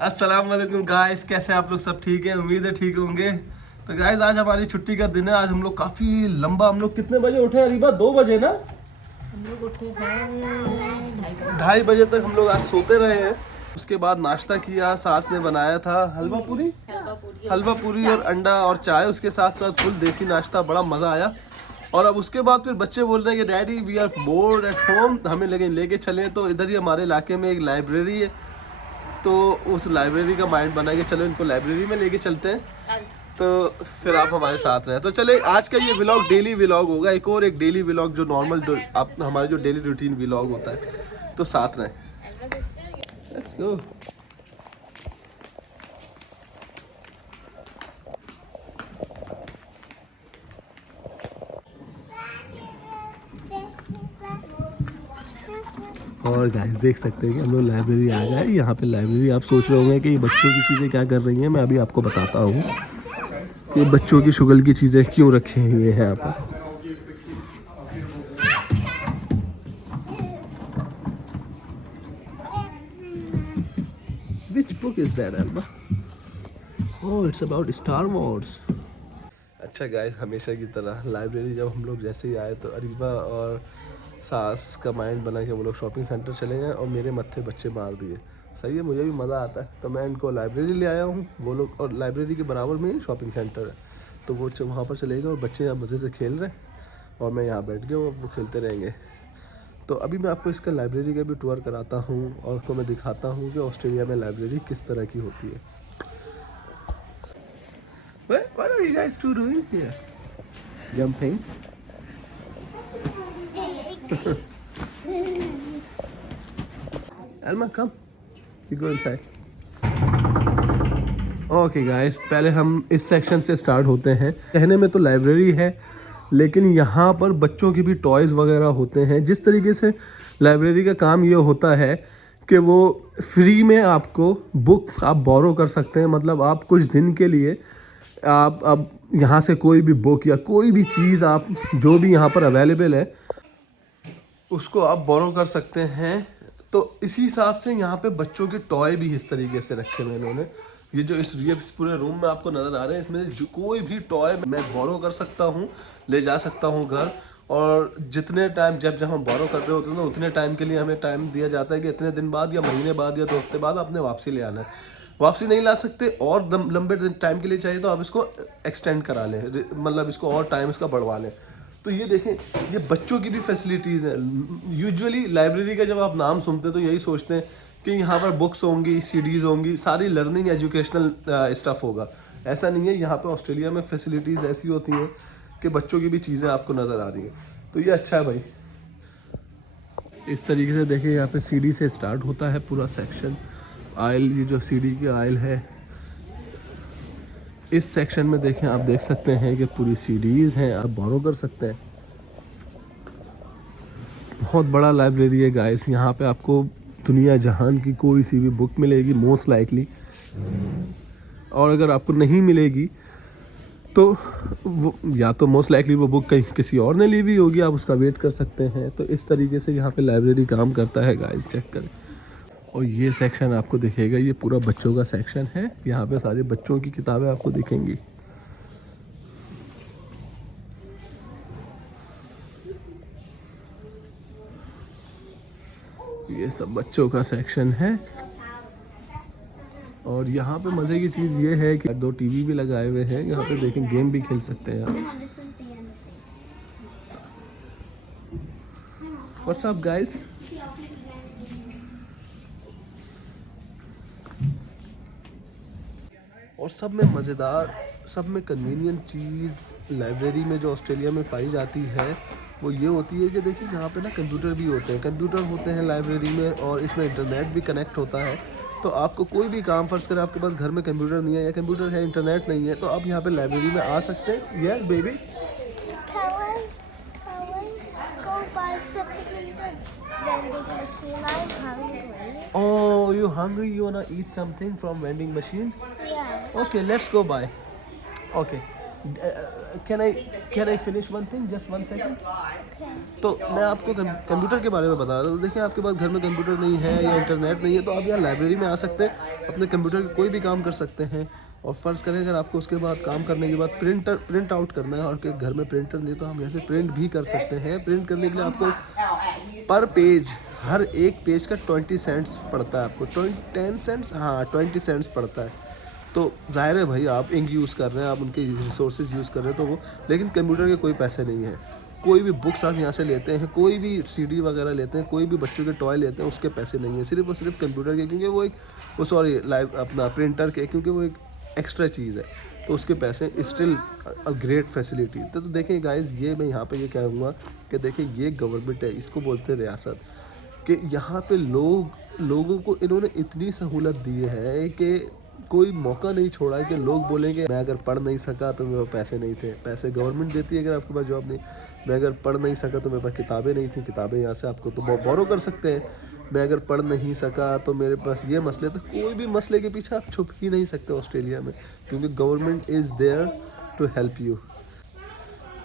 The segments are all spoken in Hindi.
अस्सलाम वालेकुम गाइस, कैसे आप लोग? सब ठीक है, उम्मीद है ठीक होंगे। तो गाइस आज हमारी छुट्टी का दिन है। आज हम लोग काफ़ी लंबा, हम लोग कितने बजे उठे अरीबा? 2 बजे ना, हम लोग उठे हैं 2:30 बजे तक हम लोग आज सोते रहे हैं। उसके बाद नाश्ता किया, सास ने बनाया था हलवा पूरी और अंडा और चाय, उसके साथ साथ फुल देसी नाश्ता, बड़ा मज़ा आया। और अब उसके बाद फिर बच्चे बोल रहे हैं कि daddy we are bored at home, हमें लेके चले। तो इधर ही हमारे इलाके में एक लाइब्रेरी है, तो उस लाइब्रेरी का माइंड बना के चलो इनको लाइब्रेरी में लेके चलते हैं। तो फिर आप हमारे साथ रहें। तो चले, आज का ये व्लॉग डेली व्लॉग होगा, एक डेली व्लॉग जो नॉर्मल आप हमारे जो डेली रूटीन व्लॉग होता है, तो साथ रहें। Let's go. और गाइस देख सकते हैं कि हम लोग लाइब्रेरी आ गए। यहाँ पे लाइब्रेरी, आप सोच रहे होंगे कि ये बच्चों की चीज़ें क्या कर रही हैं। मैं अभी आपको बताता हूँ कि बच्चों की शुगल की चीज़ें क्यों रखी हुई हैं यहाँ पर। Which book is that, Alba? Oh, it's about Star Wars. अच्छा गाइस, हमेशा की तरह लाइब्रेरी जब हम लोग जैसे ही आए तो अरीबा और सास का माइंड बना कि वो लोग शॉपिंग सेंटर चले गए और मेरे मत्थे बच्चे मार दिए। सही है, मुझे भी मज़ा आता है, तो मैं इनको लाइब्रेरी ले आया हूँ। वो लोग, और लाइब्रेरी के बराबर में ही शॉपिंग सेंटर है, तो वो वहाँ पर चले गए और बच्चे यहाँ मज़े से खेल रहे हैं और मैं यहाँ बैठ गया हूँ, अब वो खेलते रहेंगे। तो अभी मैं आपको इसका लाइब्रेरी का भी टूर कराता हूँ और आपको मैं दिखाता हूँ कि ऑस्ट्रेलिया में लाइब्रेरी किस तरह की होती है। What are you guys two doing here? Jumping? Alma, come. You go inside. Okay guys, पहले हम इस सेक्शन से स्टार्ट होते हैं। कहने में तो लाइब्रेरी है, लेकिन यहाँ पर बच्चों की भी टॉयज़ वगैरह होते हैं। जिस तरीके से लाइब्रेरी का काम ये होता है कि वो फ्री में आपको बुक आप बोरो कर सकते हैं। मतलब आप कुछ दिन के लिए आप अब यहाँ से कोई भी बुक या कोई भी चीज़ आप जो भी यहाँ पर अवेलेबल है उसको आप बोरो कर सकते हैं। तो इसी हिसाब से यहाँ पे बच्चों के टॉय भी इस तरीके से रखे हुए इन्होंने। ये जो इस पूरे रूम में आपको नज़र आ रहे हैं, इसमें जो कोई भी टॉय मैं बोरो कर सकता हूँ, ले जा सकता हूँ घर। और जितने टाइम जब हम बोरो कर रहे होते हैं ना, उतने टाइम के लिए हमें टाइम दिया जाता है कि इतने दिन बाद या महीने बाद या 2 हफ्ते बाद आपने वापसी ले आना है। वापसी नहीं ला सकते और लंबे टाइम के लिए चाहिए तो आप इसको एक्सटेंड करा लें, मतलब इसको और टाइम इसका बढ़वा लें। तो ये देखें, ये बच्चों की भी फैसिलिटीज़ हैं। यूजुअली लाइब्रेरी का जब आप नाम सुनते हैं तो यही सोचते हैं कि यहाँ पर बुक्स होंगी, सीडीज़ होंगी, सारी लर्निंग एजुकेशनल स्टफ़ होगा। ऐसा नहीं है। यहाँ पे ऑस्ट्रेलिया में फैसिलिटीज़ ऐसी होती हैं कि बच्चों की भी चीज़ें आपको नज़र आ रही हैं, तो ये अच्छा है भाई। इस तरीके से देखिए, यहाँ पे सीडी से स्टार्ट होता है पूरा सेक्शन। आयल, ये जो सीडी की आयल है, इस सेक्शन में देखें, आप देख सकते हैं कि पूरी सीडीज़ हैं, आप बोरो कर सकते हैं। बहुत बड़ा लाइब्रेरी है गाइस। यहाँ पे आपको दुनिया जहान की कोई सी भी बुक मिलेगी मोस्ट लाइकली, और अगर आपको नहीं मिलेगी तो वो या तो मोस्ट लाइकली वो बुक कहीं किसी और ने ली हुई होगी, आप उसका वेट कर सकते हैं। तो इस तरीके से यहाँ पे लाइब्रेरी काम करता है गाइस, चेक करें। और ये सेक्शन आपको दिखेगा, ये पूरा बच्चों का सेक्शन है। यहाँ पे सारे बच्चों की किताबें आपको दिखेंगी। ये सब बच्चों का सेक्शन है। और यहाँ पे मज़े की चीज़ ये है कि 2 टीवी भी लगाए हुए हैं। यहाँ पे देखें, गेम भी खेल सकते हैं आप। What's up guys? और सब में मज़ेदार, सब में कन्वीनियंट चीज़ लाइब्रेरी में जो ऑस्ट्रेलिया में पाई जाती है वो ये होती है कि देखिए, यहाँ पे ना कंप्यूटर भी होते हैं। कंप्यूटर होते हैं लाइब्रेरी में, और इसमें इंटरनेट भी कनेक्ट होता है। तो आपको कोई भी काम, फ़र्ज़ करें आपके पास घर में कंप्यूटर नहीं है या कंप्यूटर है इंटरनेट नहीं है, तो आप यहाँ पे लाइब्रेरी में आ सकते हैं। Yes baby, oh you hungry, you wanna eat something from vending machine? Yeah. Okay, let's go buy. Okay, can I finish one thing, just 1 second. तो मैं आपको कंप्यूटर के बारे में बता रहा था। तो देखिए, आपके पास घर में कंप्यूटर नहीं है या इंटरनेट नहीं है, तो आप यहाँ लाइब्रेरी में आ सकते हैं, अपने कंप्यूटर के कोई भी काम कर सकते हैं। और फ़र्ज़ करें अगर आपको उसके बाद काम करने के बाद प्रिंट आउट करना है और कि घर में प्रिंटर नहीं, तो हम यहाँ से प्रिंट भी कर सकते हैं। प्रिंट करने के लिए आपको पर पेज, हर एक पेज का 20 सेंट्स पड़ता है आपको। 10 सेंट्स, हाँ 20 सेंट्स पड़ता है। तो ज़ाहिर है भाई, आप इंक यूज़ कर रहे हैं, आप उनके रिसोर्सेज यूज़ कर रहे हैं, तो वो, लेकिन कंप्यूटर के कोई पैसे नहीं है। कोई भी बुक्स आप यहाँ से लेते हैं, कोई भी सीडी वगैरह लेते हैं, कोई भी बच्चों के टॉय लेते हैं, उसके पैसे नहीं है, सिर्फ और सिर्फ कंप्यूटर के, क्योंकि वो सॉरी लाइव अपना प्रिंटर के, क्योंकि वो एक एक्स्ट्रा चीज़ है, तो उसके पैसे स्टिल अ ग्रेट फैसिलिटी। तो देखिए गाइस, ये मैं यहाँ पे ये कहूँगा कि देखिए, ये गवर्नमेंट है, इसको बोलते हैं रियासत, कि यहाँ पे लोगों को इन्होंने इतनी सहूलत दी है कि कोई मौका नहीं छोड़ा है कि लोग बोलेंगे मैं अगर पढ़ नहीं सका तो मेरे पास पैसे नहीं थे। पैसे गवर्नमेंट देती है अगर आपके पास जॉब नहीं। मैं अगर पढ़ नहीं सका तो मेरे पास किताबें नहीं थी, किताबें यहाँ से आपको तो बोरो कर सकते हैं। मैं अगर पढ़ नहीं सका तो मेरे पास ये मसले, तो कोई भी मसले के पीछे आप छुप ही नहीं सकते ऑस्ट्रेलिया में, क्योंकि government is there to help you.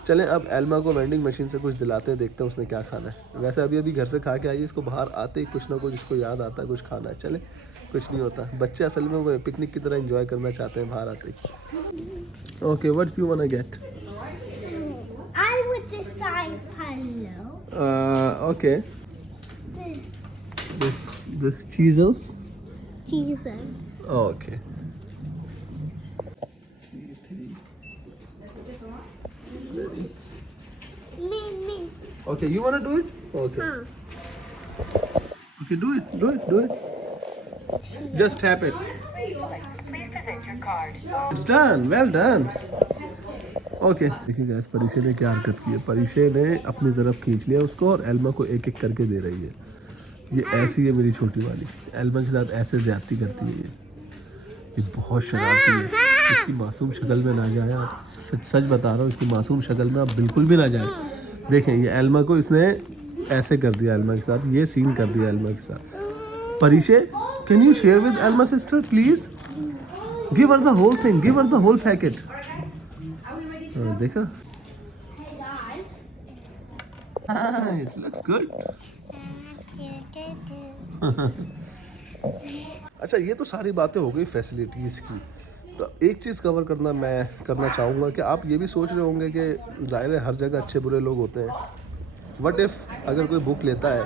चलें, अब एल्मा को वेंडिंग मशीन से कुछ दिलाते हैं, देखते हैं उसने क्या खाना है। वैसे अभी घर से खा के आई, इसको बाहर आते ही कुछ ना कुछ इसको याद आता है कुछ खाना है। चले, कुछ नहीं होता, बच्चे असल में वो पिकनिक की तरह एंजॉय करना चाहते हैं बाहर आते ही। Okay, what you want get? I would decide hello. Okay, this cheezels. Jesus. Okay. Me. Okay, you wanna do it? Okay. Okay, do it. Just tap it. It's done. Well done. Okay. देखिए गाइस, परीशे ने क्या हरकत की है। परीशे ने अपनी तरफ खींच लिया उसको और एल्मा को एक एक करके दे रही है। ये ऐसी है मेरी छोटी वाली, एल्मा के साथ ऐसे ज्यादती करती है ये बहुत शरारती है। इसकी मासूम शक्ल में ना जाए आप, सच बता रहा हूँ, इसकी मासूम शक्ल में आप बिल्कुल भी ना जाए। देखें, ये एल्मा को इसने ऐसे कर दिया, एल्मा के साथ ये सीन कर दिया एल्मा के साथ। Parishay, can you share with Elma sister please? Give her the whole thing, give her the whole packet. देखा, दिस लुक्स गुड। अच्छा, ये तो सारी बातें हो गई फैसिलिटीज़ की। तो एक चीज़ कवर करना चाहूँगा कि आप ये भी सोच रहे होंगे कि ज़ाहिर है हर जगह अच्छे बुरे लोग होते हैं। व्हाट इफ़ अगर कोई बुक लेता है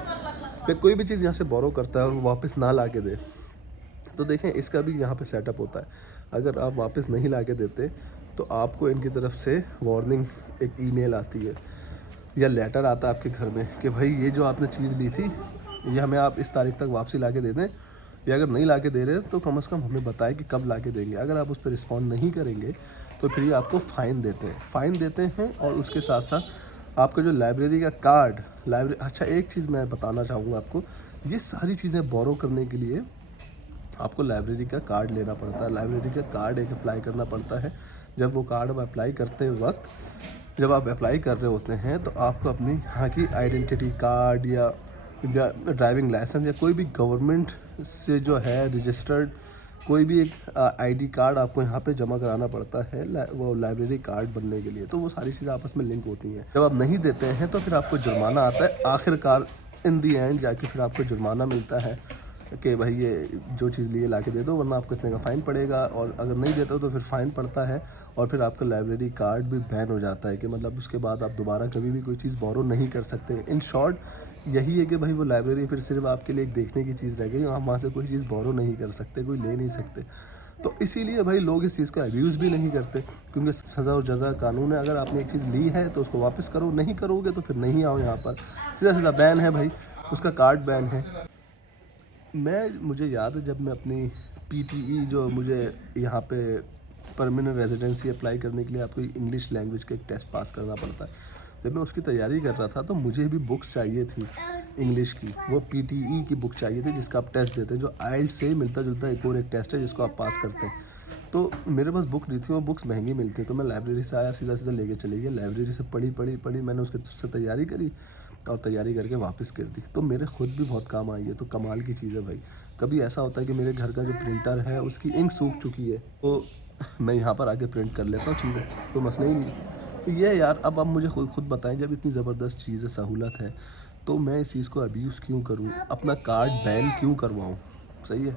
या कोई भी चीज़ यहाँ से बोरो करता है और वो वापस ना ला के दे, तो देखें इसका भी यहाँ पे सेटअप होता है। अगर आप वापस नहीं ला के देते तो आपको इनकी तरफ से वार्निंग, एक ईमेल आती है या लेटर आता है आपके घर में कि भाई ये जो आपने चीज़ ली थी ये हमें आप इस तारीख तक वापसी ला के दे दें, या अगर नहीं ला के दे रहे तो कम से कम हमें बताएं कि कब ला के देंगे। अगर आप उस पर रिस्पॉन्ड नहीं करेंगे तो फिर ये आपको फ़ाइन देते हैं और उसके साथ साथ आपका जो लाइब्रेरी का कार्ड, अच्छा एक चीज़ मैं बताना चाहूँगा आपको, ये सारी चीज़ें बोरो करने के लिए आपको लाइब्रेरी का कार्ड लेना पड़ता है। लाइब्रेरी का कार्ड एक अप्लाई करना पड़ता है। जब वो कार्ड आप अप्लाई करते वक्त, जब आप अप्लाई कर रहे होते हैं तो आपको अपनी यहाँ की आइडेंटिटी कार्ड या ड्राइविंग लाइसेंस या कोई भी गवर्नमेंट से जो है रजिस्टर्ड कोई भी एक आईडी कार्ड आपको यहाँ पे जमा कराना पड़ता है वो लाइब्रेरी कार्ड बनने के लिए। तो वो सारी चीज़ें आपस में लिंक होती हैं। जब आप नहीं देते हैं तो फिर आपको जुर्माना आता है, आखिरकार इन दी एंड जाके फिर आपको जुर्माना मिलता है कि भाई ये जो चीज़ लिए ला के दे दो, वरना आपको इतने का फ़ाइन पड़ेगा। और अगर नहीं देते हो तो फिर फ़ाइन पड़ता है और फिर आपका लाइब्रेरी कार्ड भी बैन हो जाता है कि मतलब उसके बाद आप दोबारा कभी भी कोई चीज़ बोरो नहीं कर सकते। इन शॉर्ट यही है कि भाई वो लाइब्रेरी फिर सिर्फ आपके लिए एक देखने की चीज़ रह गई, आप वहाँ से कोई चीज़ बोरो नहीं कर सकते, कोई ले नहीं सकते। तो इसीलिए भाई लोग इस चीज़ का अब्यूज़ भी नहीं करते, क्योंकि सज़ा और जज़ा कानून है। अगर आपने एक चीज़ ली है तो उसको वापस करो, नहीं करोगे तो फिर नहीं आओ यहाँ पर, सीधा बैन है भाई, उसका कार्ड बैन है। मुझे याद है जब मैं अपनी PTE जो मुझे यहाँ पे परमानेंट रेजिडेंसी अप्लाई करने के लिए आपको इंग्लिश लैंग्वेज का एक टेस्ट पास करना पड़ता है, जब मैं उसकी तैयारी कर रहा था तो मुझे भी बुक्स चाहिए थी इंग्लिश की। वो PTE की बुक चाहिए थी जिसका आप टेस्ट देते हैं, जो IELTS से मिलता जुलता एक टेस्ट है जिसको आप पास करते हैं। तो मेरे पास बुक नहीं थी, वो बुक्स महंगी मिलती, तो मैं लाइब्रेरी से आया, सीधा लेके चली गया। लाइब्रेरी से पढ़ी, मैंने उससे तैयारी करी और तैयारी करके वापस कर दी। तो मेरे खुद भी बहुत काम आई है। तो कमाल की चीज़ है भाई। कभी ऐसा होता है कि मेरे घर का जो प्रिंटर है उसकी इंक सूख चुकी है, तो मैं यहाँ पर आके प्रिंट कर लेता हूँ चीज़ें, तो मसला ही नहीं। तो ये यार, अब मुझे खुद बताएं, जब इतनी ज़बरदस्त चीज़ है, सहूलत है, तो मैं इस चीज़ को अब्यूज़ क्यों करूँ, अपना कार्ड बैन क्यों करवाऊँ? सही है,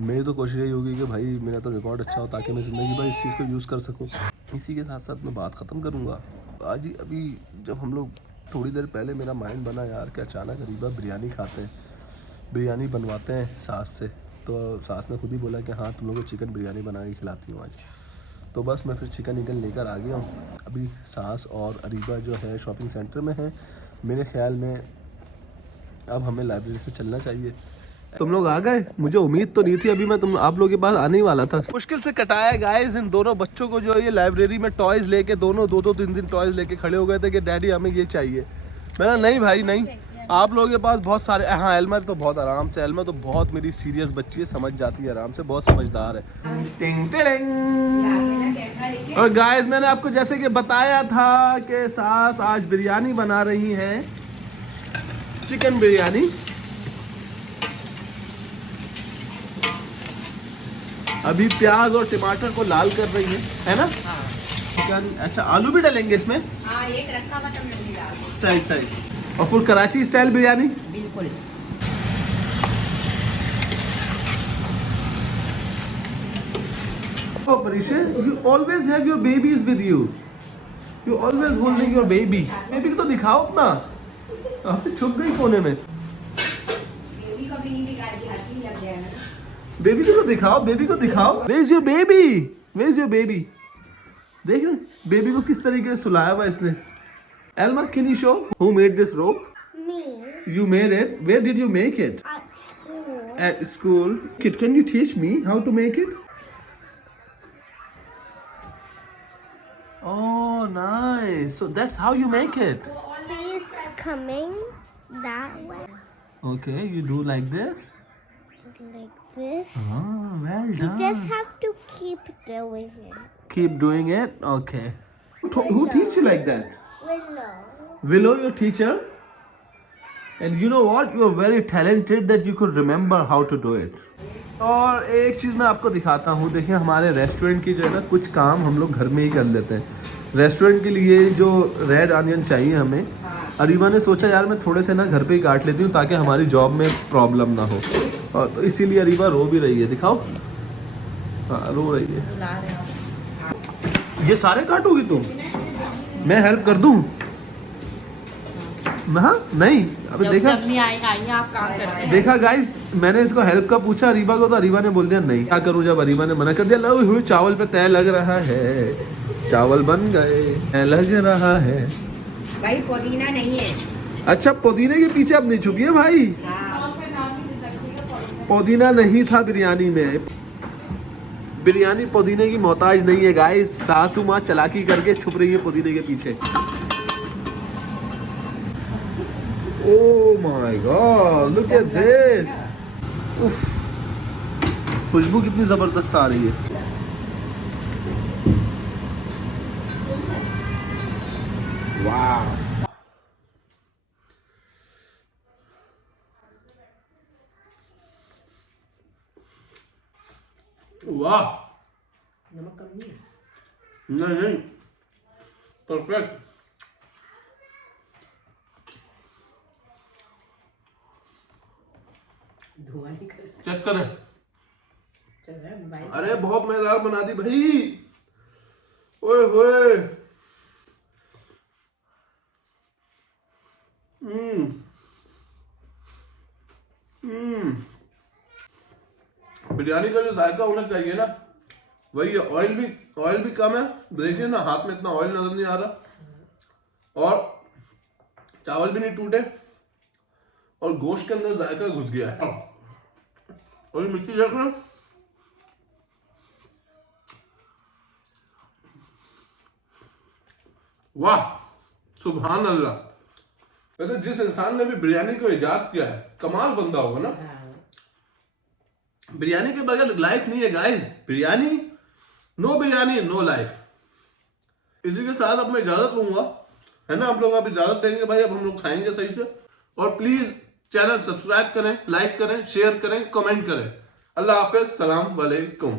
मेरी तो कोशिश यही होगी कि भाई मेरा तो रिकॉर्ड अच्छा हो ताकि मैं ज़िंदगी भर इस चीज़ को यूज़ कर सकूँ। इसी के साथ साथ मैं बात ख़त्म करूँगा। आज ही अभी जब हम लोग थोड़ी देर पहले मेरा माइंड बना यार कि अचानक अरीबा बिरयानी खाते हैं, बिरयानी बनवाते हैं सास से, तो सास ने खुद ही बोला कि हाँ तुम लोगों को चिकन बिरयानी बना के खिलाती हूँ आज। तो बस मैं फिर चिकन लेकर आ गया हूँ। अभी सास और अरीबा जो है शॉपिंग सेंटर में है। मेरे ख्याल में अब हमें लाइब्रेरी से चलना चाहिए। तुम लोग आ गए, मुझे उम्मीद तो नहीं थी, अभी मैं आप लोगों के पास आने ही वाला था। मुश्किल से कटाया गाइस इन दोनों बच्चों को, जो ये लाइब्रेरी में टॉयज लेके दोनों 2-3 टॉयज लेके खड़े हो गए थे कि डैडी हमें ये चाहिए। मैंने नहीं भाई नहीं, आप लोगों के पास बहुत सारे, हाँ एल्मा तो बहुत आराम से, एल्मा तो बहुत मेरी सीरियस बच्ची है, समझ जाती है आराम से, बहुत समझदार है। टिंग टिंग। और गाइस मैंने आपको जैसे कि बताया था कि सास आज बिरयानी बना रही हैं, चिकन बिरयानी। अभी प्याज और टमाटर को लाल कर रही है ना? चिकन, अच्छा आलू भी डालेंगे इसमें? हाँ, एक रखा हुआ टमाटर डाल दो। सही सही। और फिर कराची स्टाइल बिरयानी बिल्कुल। You always have your babies with you. You always holding your baby. Baby को तो दिखाओ अपना, आपने छुप गई कोने में। बेबी को भी नहीं दिखा दी, हंसी लग जाए ना। बेबी को तो दिखाओ, बेबी को दिखाओ। Where is your baby? Where is your baby? देख रहे बेबी को किस तरीके से सुलाया हुआ इसने। Elma, can you show who made this rope? Me. You made it. Where did you make it? At school. At school. Kid, can you teach me how to make it? Oh, nice. So that's how you make it. See, it's coming that way. Okay, you do like this. Like this. Oh, well You done. just have to keep doing it. Keep doing it. Okay. Who teach you like that? Willow. Willow, your teacher. And you know what? You are very talented that you could remember how to do it. और एक चीज़ मैं आपको दिखाता हूँ। देखिए हमारे रेस्टोरेंट की जो है ना, कुछ काम हम लोग घर में ही कर लेते हैं। रेस्टोरेंट के लिए जो रेड ऑनियन चाहिए हमें, अरीबा ने सोचा यार मैं थोड़े से ना घर पे ही काट लेती हूँ ताकि हमारी जॉब में प्रॉब्लम ना हो, और तो इसीलिए अरीबा रो भी रही है। दिखाओ, हाँ रो रही है। ये सारे काटोगी तुम? मैं हेल्प कर दूँ ना? नहीं, अबे देखा आई आप काम करते हैं। देखा गाइस, मैंने इसको हेल्प का पूछा अरीबा को, तो अरीबा ने बोल दिया नहीं। क्या करूं जब अरीबा ने मना कर दिया। लो हुई चावल पे तय लग रहा है, चावल बन गए, तय लग रहा है। भाई पुदीना नहीं है। अच्छा पुदीने के पीछे अब नहीं छुपी है भाई, हाँ। पुदीना नहीं था बिरयानी में। बिरयानी पुदीने की मोहताज नहीं है गाइस, सासू माँ चालाकी करके छुप रही है पुदीने के पीछे। Oh my God! Look at this. उफ, खुशबू कितनी जबरदस्त आ रही है। वाह, वाह, नमक कम नहीं है। नहीं परफेक्ट। धुआं निकल चेक करें। चल रहा है मोबाइल। अरे बहुत मजेदार बना दी भाई, ओए होए। बिरयानी का जो जायका होना चाहिए ना, वही है। ऑयल भी कम है, देखिए ना हाथ में इतना ऑयल नजर नहीं आ रहा, और चावल भी नहीं टूटे, और गोश्त के अंदर जायका घुस गया है। और ये मिर्ची देख रहे हो, वाह सुभान अल्लाह। वैसे जिस इंसान ने भी बिरयानी को इजाद किया है, कमाल बंदा होगा ना। बिरयानी के बगैर लाइफ नहीं है guys. Biryani, no biryani no life. इसी के साथ अब मैं इजाजत लूंगा, है ना। आप लोग आप इजाजत देंगे भाई, अब हम लोग खाएंगे सही से। और प्लीज चैनल सब्सक्राइब करें, लाइक करें, शेयर करें, कमेंट करें। अल्लाह हाफिज, सलाम वालेकुम।